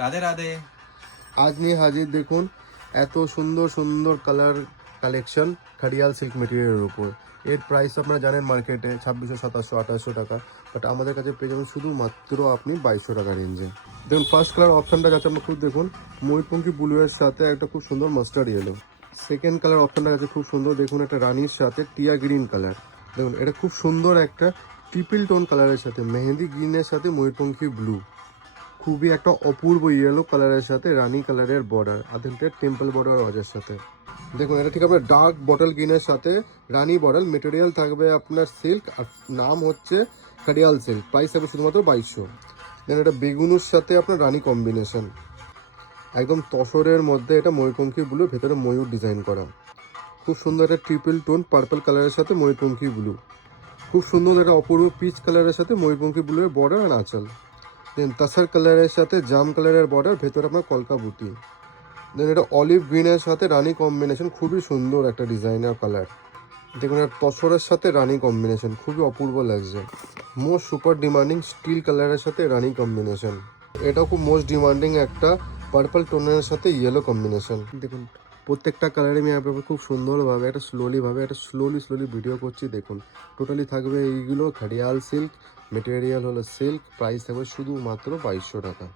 রাধে রাধে। আজ নিয়ে হাজির দেখুন এত সুন্দর সুন্দর কালার কালেকশন খাড়িয়াল সিল্ক মেটেরিয়ালের উপর। এর প্রাইস আপনারা জানেন মার্কেটে 2600, 2700, 2800 টাকা, বাট আমাদের কাছে পেয়ে যাবেন শুধুমাত্র আপনি 2200 টাকা রেঞ্জে। দেখুন ফার্স্ট কালার অপশনটা যাচ্ছে আপনার খুব দেখুন ময়ূরপঙ্খী ব্লুয়ের সাথে একটা খুব সুন্দর মাস্টার্ড ইয়েলো। সেকেন্ড কালার অপশনটা যাচ্ছে খুব সুন্দর দেখুন একটা রানির সাথে টিয়া গ্রিন কালার। দেখুন এটা খুব সুন্দর একটা ট্রিপল টোন কালারের সাথে মেহেন্দি গ্রিনের সাথে ময়ূরপঙ্খী ব্লু, খুবই একটা অপূর্ব ইয়েলো কালারের সাথে রানী কালারের বর্ডার, আধুনিক টেম্পল বর্ডার ওয়াজের সাথে। দেখুন এটা ঠিক আপনার ডার্ক বটল গ্রিনের সাথে রানী বর্ডার, মেটেরিয়াল থাকবে আপনার সিল্ক, আর নাম হচ্ছে খাড়িয়াল সিল্ক, প্রাইস হবে শুধুমাত্র 2200। দেন এটা বেগুনের সাথে আপনার রানী কম্বিনেশন, একদম তসরের মধ্যে এটা ময়ূরপঙ্খী ব্লু, ভেতরে ময়ূর ডিজাইন করা, খুব সুন্দর একটা ট্রিপল টোন পার্পল কালারের সাথে ময়ূরপঙ্খী ব্লু, খুব সুন্দর একটা অপূর্ব পিচ কালারের সাথে ময়ূরপঙ্খী ব্লুয়ের বর্ডার আর আঁচল। দেন তাসার কালারের সাথে জাম কালারের বর্ডার, ভেতরে আপনার কলকা বুটি। দেন এটা অলিভ গ্রিনের সাথে রানী কম্বিনেশন, খুবই সুন্দর একটা ডিজাইনার কালার। দেখুন এটা তসরের সাথে রানী কম্বিনেশন, খুবই অপূর্ব লাগছে। মোস্ট সুপার ডিমান্ডিং স্টিল কালারের সাথে রানী কম্বিনেশন। এটাও খুব মোস্ট ডিমান্ডিং একটা পার্পল টোনের সাথে ইয়েলো কম্বিনেশন। দেখুন প্রত্যেকটা কালারে আমি আপনাকে খুব সুন্দরভাবে একটা স্লোলি ভিডিও করছি। দেখুন টোটালি থাকবে এইগুলো খাড়িয়াল সিল্ক, মেটেরিয়াল হলো সিল্ক, প্রাইস থাকবে শুধুমাত্র 2200 টাকা।